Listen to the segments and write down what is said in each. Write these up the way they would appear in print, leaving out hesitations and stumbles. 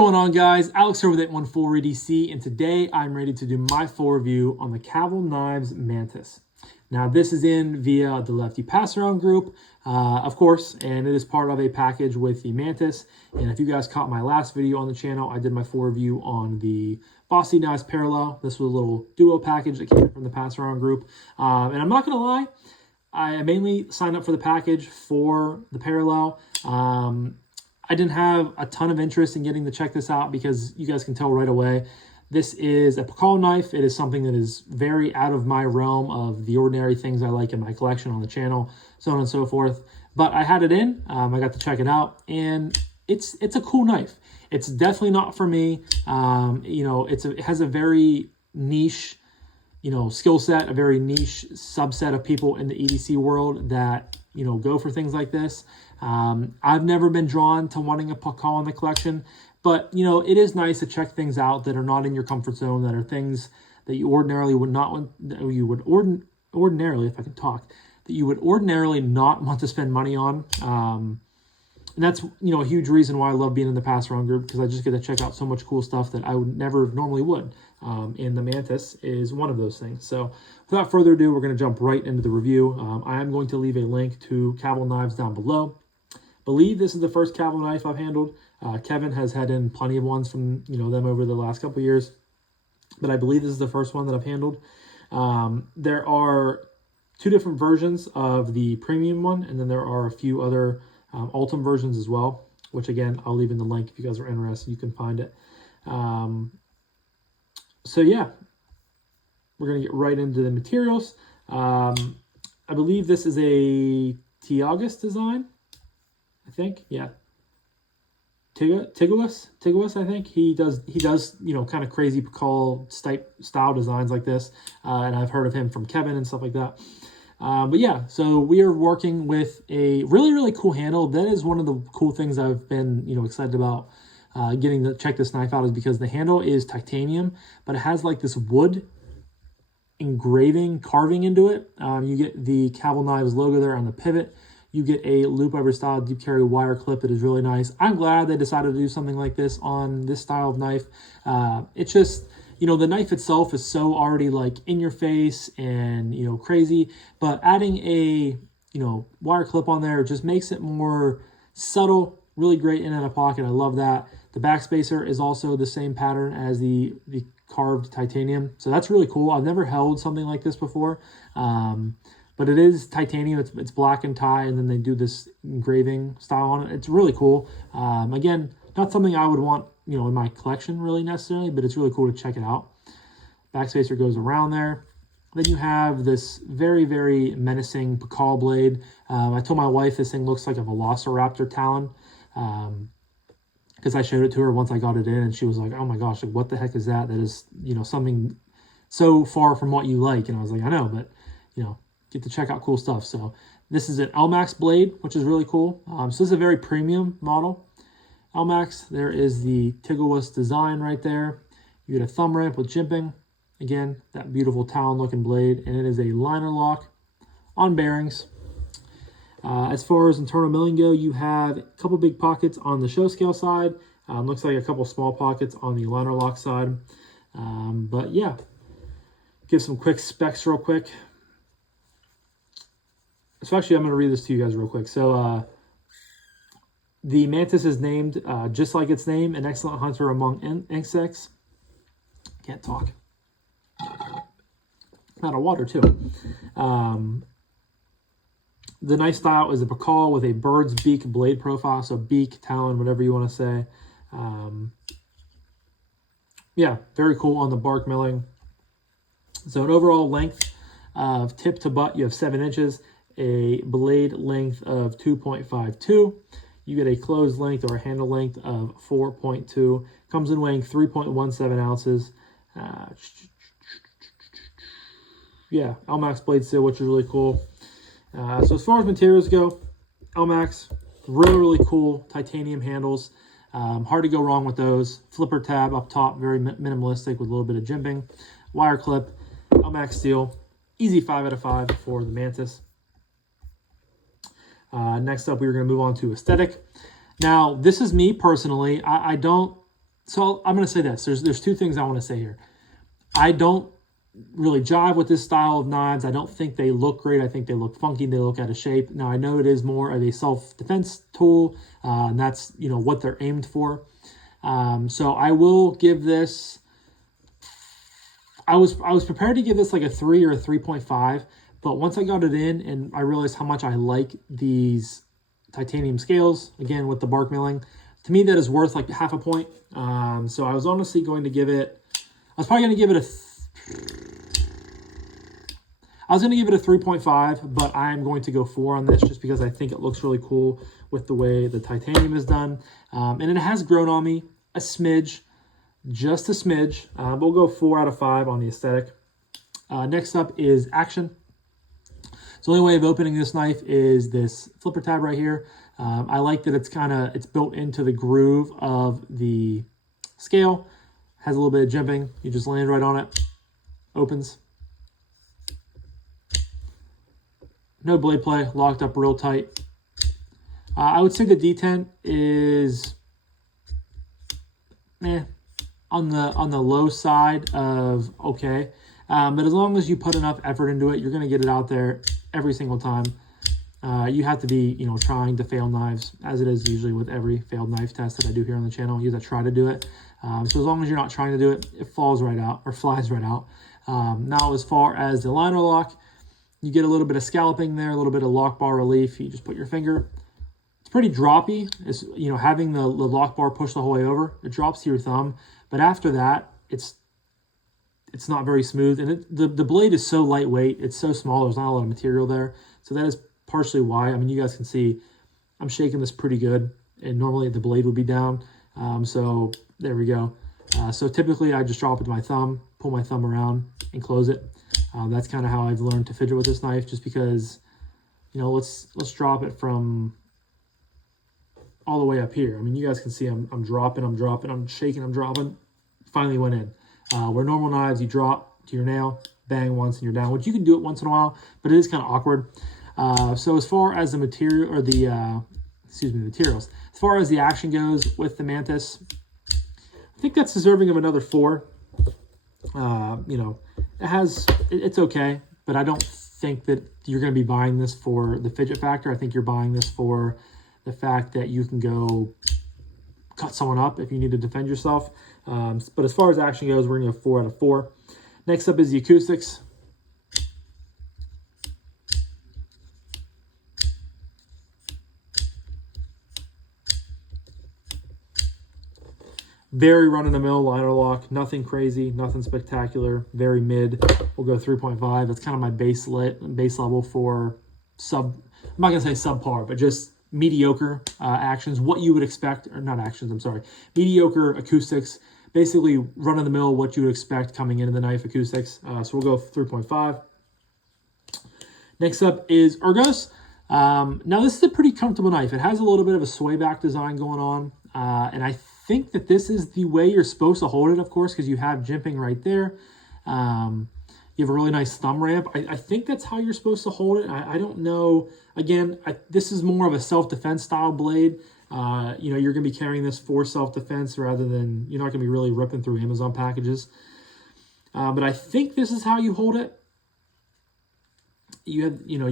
going on, guys? Alex here with 814 EDC, and today I'm ready to do my full review on the Cavol Knives Mantis. Now, this is in via the Lefty passaround group, of course, and it is part of a package with the Mantis. And if you guys caught my last video on the channel, I did my full review on the Bossy Knives Parallel. This was a little duo package that came from the passaround group. And I'm not going to lie, I mainly signed up for the package for the Parallel. I didn't have a ton of interest in getting to check this out because you guys can tell right away. This is a Cavol knife. It is something that is very out of my realm of the ordinary things I like in my collection on the channel, so on and so forth. But I had it in. I got to check it out, and it's a cool knife. It's definitely not for me. You know, it has a very niche, skill set, a very niche subset of people in the EDC world that go for things like this. I've never been drawn to wanting a Cavol in the collection, but it is nice to check things out that are not in your comfort zone, that are things that you ordinarily would not want, that you would ordinarily, if I can talk, that you would ordinarily not want to spend money on. And that's a huge reason why I love being in the passaround group, because I just get to check out so much cool stuff that I would never normally would. And the Mantis is one of those things. So without further ado, we're going to jump right into the review. I am going to leave a link to Cavol Knives down below. Believe this is the first Cavol knife I've handled. Kevin has had in plenty of ones from them over the last couple of years, but I believe this is the first one that I've handled. There are two different versions of the premium one, and then there are a few other Ultim versions as well, which again I'll leave in the link if you guys are interested. You can find it. So yeah, we're gonna get right into the materials. I believe this is a Tiagus design. I think, yeah. Tiguus, I think. He does, kind of crazy Cavol style designs like this. And I've heard of him from Kevin and stuff like that. But yeah, so we are working with a really, really cool handle. That is one of the cool things I've been, excited about getting to check this knife out, is because the handle is titanium, but it has like this wood carving into it. You get the Cavol Knives logo there on the pivot. You get a loop over style deep carry wire clip that is really nice. I'm glad they decided to do something like this on this style of knife. It's just, the knife itself is so already like in your face and, crazy, but adding a, wire clip on there just makes it more subtle, really great in and out of pocket. I love that. The back spacer is also the same pattern as the carved titanium. So that's really cool. I've never held something like this before. But it is titanium. It's black and tie, and then they do this engraving style on it. It's really cool. Again, not something I would want, in my collection really necessarily, but it's really cool to check it out. Backspacer goes around there. Then you have this very, very menacing Cavol blade. I told my wife this thing looks like a Velociraptor talon, because I showed it to her once I got it in, and she was like, "Oh my gosh, like what the heck is that? That is, something so far from what you like." And I was like, "I know, but get to check out cool stuff." So this is an LMAX blade, which is really cool. So this is a very premium model. LMAX, there is the Tiguus design right there. You get a thumb ramp with jimping. Again, that beautiful talon looking blade, and it is a liner lock on bearings. As far as internal milling go, you have a couple big pockets on the show scale side. Looks like a couple small pockets on the liner lock side. But yeah, give some quick specs real quick. So actually, I'm going to read this to you guys real quick. So the Mantis is named, just like its name, an excellent hunter among insects. Can't talk. Out of water, too. The knife style is a Cavol with a bird's beak blade profile. So beak, talon, whatever you want to say. Yeah, very cool on the bark milling. So an overall length of tip to butt, you have 7 inches. A blade length of 2.52. You get a closed length or a handle length of 4.2. Comes in weighing 3.17 ounces. Yeah, LMAX blade steel, which is really cool. So as far as materials go, LMAX, really, really cool titanium handles. Hard to go wrong with those. Flipper tab up top, very minimalistic with a little bit of jimping. Wire clip, LMAX steel. Easy 5 out of 5 for the Mantis. Next up, we're going to move on to aesthetic. Now, this is me personally. I don't So I'm going to say this. There's two things I want to say here. I don't really jive with this style of knives. I don't think they look great. I think they look funky. They look out of shape. Now, I know it is more of a self-defense tool, and that's, you know, what they're aimed for. So I will give this, I was prepared to give this like a 3 or a 3.5, but once I got it in and I realized how much I like these titanium scales, again, with the bark milling, to me that is worth like half a point. So I was honestly going to give it, I was probably going to give it a 3.5, but I'm going to go 4 on this just because I think it looks really cool with the way the titanium is done. And it has grown on me a smidge, just a smidge. We'll go 4 out of 5 on the aesthetic. Next up is action. So the only way of opening this knife is this flipper tab right here. I like that it's built into the groove of the scale. Has a little bit of jimping. You just land right on it. Opens. No blade play, locked up real tight. I would say the detent is on the low side of okay. But as long as you put enough effort into it, you're going to get it out there every single time. You have to be, you know, trying to fail knives, as it is usually with every failed knife test that I do here on the channel. You have to try to do it. So as long as you're not trying to do it, it falls right out or flies right out. Now, as far as the liner lock, you get a little bit of scalloping there, a little bit of lock bar relief. You just put your finger. It's pretty droppy. It's, you know, having the lock bar push the whole way over. It drops to your thumb, but after that, it's not very smooth. And the blade is so lightweight. It's so small. There's not a lot of material there. So that is partially why. I mean, you guys can see I'm shaking this pretty good, and normally the blade would be down. So there we go. So typically I just drop it to my thumb, pull my thumb around and close it. That's kind of how I've learned to fidget with this knife, just because, you know, let's drop it from all the way up here. I mean, you guys can see I'm dropping, I'm shaking, I'm dropping. Finally went in. Where normal knives, you drop to your nail, bang once and you're down, which you can do it once in a while, but it is kind of awkward. So as far as the material, or the, materials, as far as the action goes with the Mantis, I think that's deserving of another 4. You know, it's okay, but I don't think that you're going to be buying this for the fidget factor. I think you're buying this for the fact that you can go cut someone up if you need to defend yourself. But as far as action goes, we're going to go 4 out of 4. Next up is the acoustics. Very run-of-the-mill liner lock, nothing crazy, nothing spectacular, very mid. We'll go 3.5. That's kind of my base level for I'm not going to say subpar, but just mediocre actions, what you would expect, or not actions, I'm sorry, mediocre acoustics, basically run-of-the-mill, what you would expect coming into the knife acoustics. So we'll go 3.5. Next up is Ergos. Now this is a pretty comfortable knife. It has a little bit of a sway back design going on, and I think that this is the way you're supposed to hold it, of course, because you have jimping right there. You have a really nice thumb ramp. I think that's how you're supposed to hold it. I don't know. Again, this is more of a self-defense style blade. You know, you're going to be carrying this for self-defense rather than, you're not going to be really ripping through Amazon packages. But I think this is how you hold it. You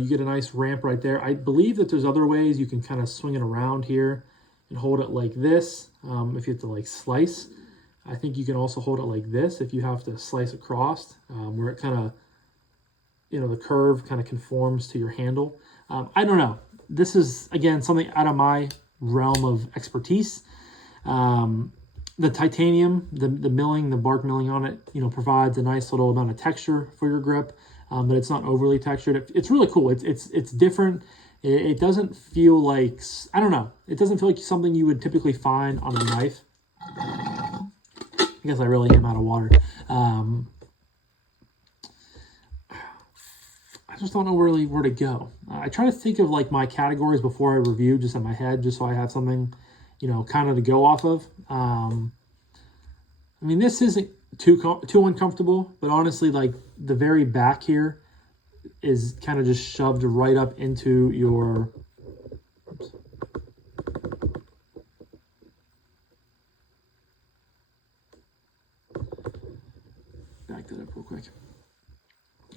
get a nice ramp right there. I believe that there's other ways you can kind of swing it around here and hold it like this. If you have to like slice, I think you can also hold it like this if you have to slice across, where it kind of, you know, the curve kind of conforms to your handle. I don't know. This is, again, something out of my realm of expertise. The titanium, the milling, the bark milling on it, you know, provides a nice little amount of texture for your grip, but it's not overly textured. It's really cool. It's different. It doesn't feel like, I don't know. It doesn't feel like something you would typically find on a knife. I guess I really am out of water. I just don't know really where to go. I try to think of like my categories before I review, just in my head, just so I have something, you know, kind of to go off of. I mean, this isn't too uncomfortable, but honestly, like the very back here is kind of just shoved right up into your, back that up real quick.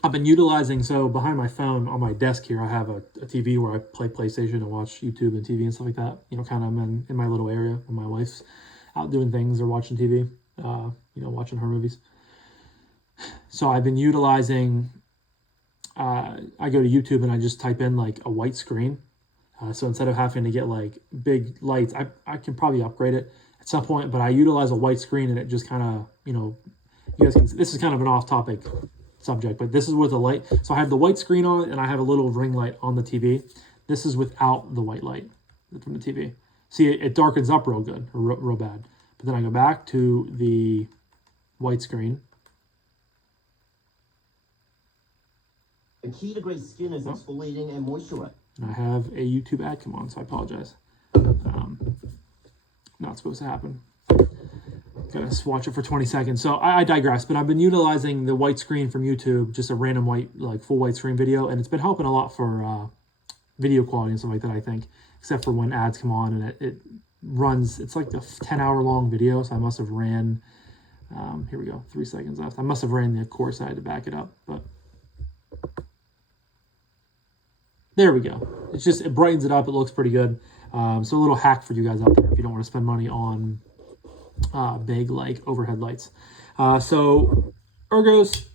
I've been utilizing, so behind my phone on my desk here, I have a TV where I play PlayStation and watch YouTube and TV and stuff like that. You know, kind of in my little area when my wife's out doing things or watching TV, you know, watching her movies. So I've been utilizing, I go to YouTube and I just type in like a white screen. So instead of having to get like big lights, I can probably upgrade it at some point, but I utilize a white screen and it just kind of, you know, you guys can, this is kind of an off-topic subject, but this is with a light. So I have the white screen on and I have a little ring light on the TV. This is without the white light from the TV. See, it darkens up real good, or real bad. But then I go back to the white screen. The key to great skin is exfoliating and moisturizing. And I have a YouTube ad come on, so I apologize. Not supposed to happen. Gotta watch it for 20 seconds. So I digress, but I've been utilizing the white screen from YouTube, just a random white, like full white screen video, and it's been helping a lot for video quality and stuff like that, I think, except for when ads come on and it runs, it's like a 10-hour long video, so I must have ran, here we go, 3 seconds left. I must have ran the course side to back it up, but there we go. It's just, it brightens it up, it looks pretty good. So a little hack for you guys out there if you don't want to spend money on big like overhead lights. So ergos,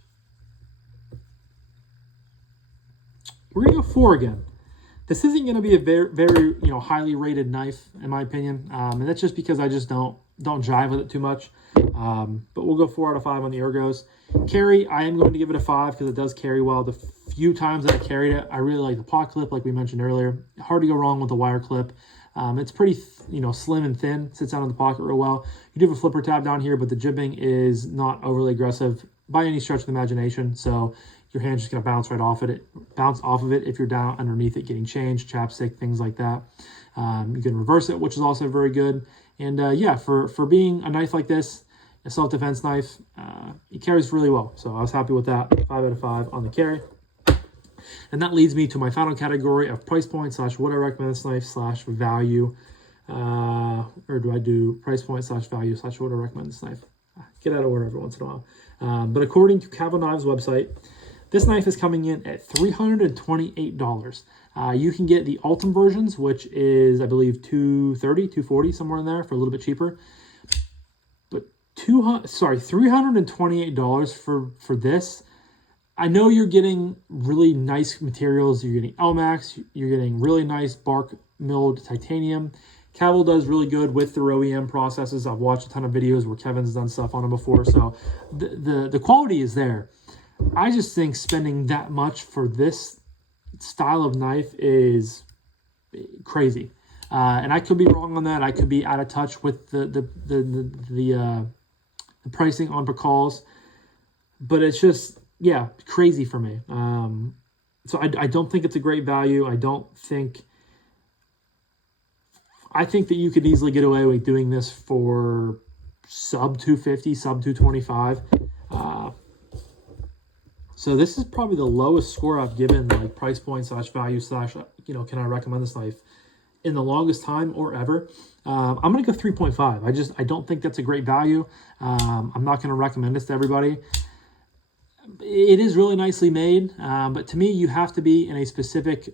we're gonna go 4 again. This isn't gonna be a very you know, highly rated knife in my opinion, and that's just because I just don't jive with it too much. But we'll go 4 out of 5 on the ergos. Carry, I am going to give it a 5 because it does carry well. The few times that I carried it, I really like the pot clip, like we mentioned earlier. Hard to go wrong with the wire clip. It's pretty, you know, slim and thin, sits out in the pocket real well. You do have a flipper tab down here, but the jibbing is not overly aggressive by any stretch of the imagination. So your hand's just going to bounce off of it if you're down underneath it getting changed, chapstick, things like that. You can reverse it, which is also very good. And yeah, for being a knife like this, a self-defense knife, it carries really well. So I was happy with that. 5 out of 5 on the carry. And that leads me to my final category of price point / would I recommend this knife / value. Or do I do price point / value / would I recommend this knife? Get out of order every once in a while. But according to Cavol Knives website, this knife is coming in at $328. You can get the Ultim versions, which is, I believe, $230, $240, somewhere in there for a little bit cheaper. But $328 for this. I know you're getting really nice materials. You're getting Elmax. You're getting really nice bark milled titanium. Cavol does really good with their OEM processes. I've watched a ton of videos where Kevin's done stuff on them before. So the quality is there. I just think spending that much for this style of knife is crazy. And I could be wrong on that. I could be out of touch with the pricing on Pakals. But it's just, yeah, crazy for me. So I don't think it's a great value. I think that you could easily get away with doing this for sub 250, sub 225. So this is probably the lowest score I've given, like price point / value / you know, can I recommend this knife in the longest time or ever. I'm going to go 3.5. I don't think that's a great value. I'm not going to recommend this to everybody. It is really nicely made, but to me, you have to be in a specific.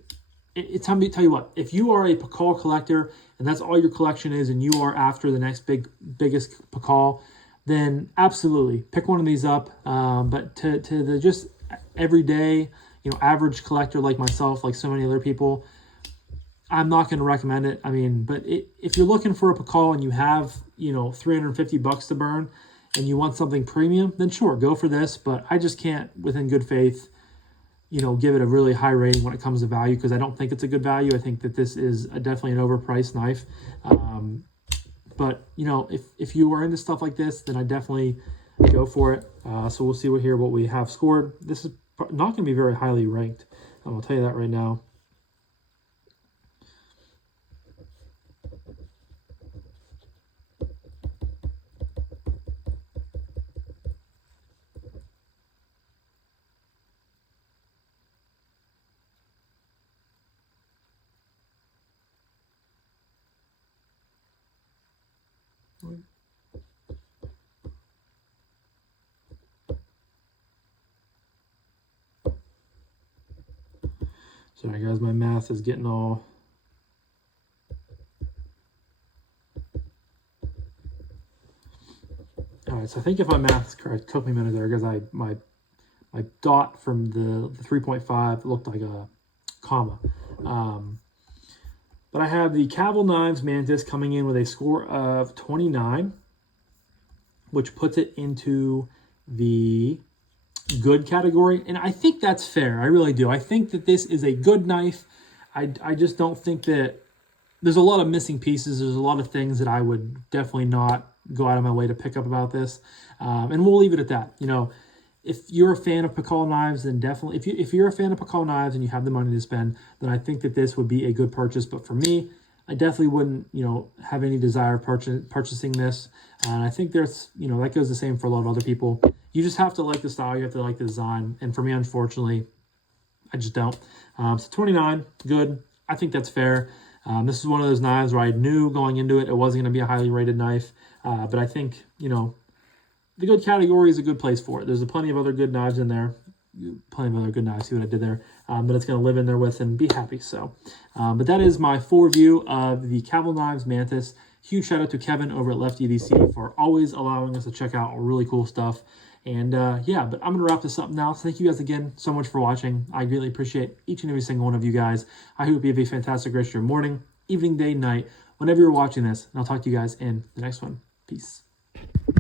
Tell you what, if you are a Pakal collector and that's all your collection is, and you are after the next biggest Pakal, then absolutely pick one of these up. But to the just everyday, you know, average collector like myself, like so many other people, I'm not going to recommend it. I mean, but if you're looking for a Pakal and you have, you know, $350 to burn, and you want something premium, then sure, go for this. But I just can't, within good faith, you know, give it a really high rating when it comes to value, because I don't think it's a good value. I think that this is definitely an overpriced knife. But, you know, if you are into stuff like this, then I definitely go for it. So we'll see what we have scored. This is not going to be very highly ranked. I'll tell you that right now. Sorry guys, my math is getting all... All right, so I think if my math is correct, it took me a minute there because my dot from the 3.5 looked like a comma. But I have the Cavol Knives Mantis coming in with a score of 29, which puts it into the good category. And I think that's fair. I really do. I think that this is a good knife. I just don't think that there's a lot of missing pieces. There's a lot of things that I would definitely not go out of my way to pick up about this. And we'll leave it at that. You know, if you're a fan of Cavol knives, then definitely, if you're a fan of Cavol knives and you have the money to spend, then I think that this would be a good purchase. But for me, I definitely wouldn't, you know, have any desire of purchasing this. And I think there's, you know, that goes the same for a lot of other people. You just have to like the style. You have to like the design. And for me, unfortunately, I just don't. So 29, good. I think that's fair. This is one of those knives where I knew going into it, it wasn't going to be a highly rated knife. But I think, you know, the good category is a good place for it. There's plenty of other good knives in there. Plenty of other good knives. See what I did there? That it's going to live in there with and be happy. So, but that is my full review of the Cavol Knives Mantis. Huge shout out to Kevin over at Lefty for always allowing us to check out really cool stuff. And yeah, but I'm going to wrap this up now. So thank you guys again so much for watching. I greatly appreciate each and every single one of you guys. I hope you have a fantastic rest of your morning, evening, day, night, whenever you're watching this. And I'll talk to you guys in the next one. Peace.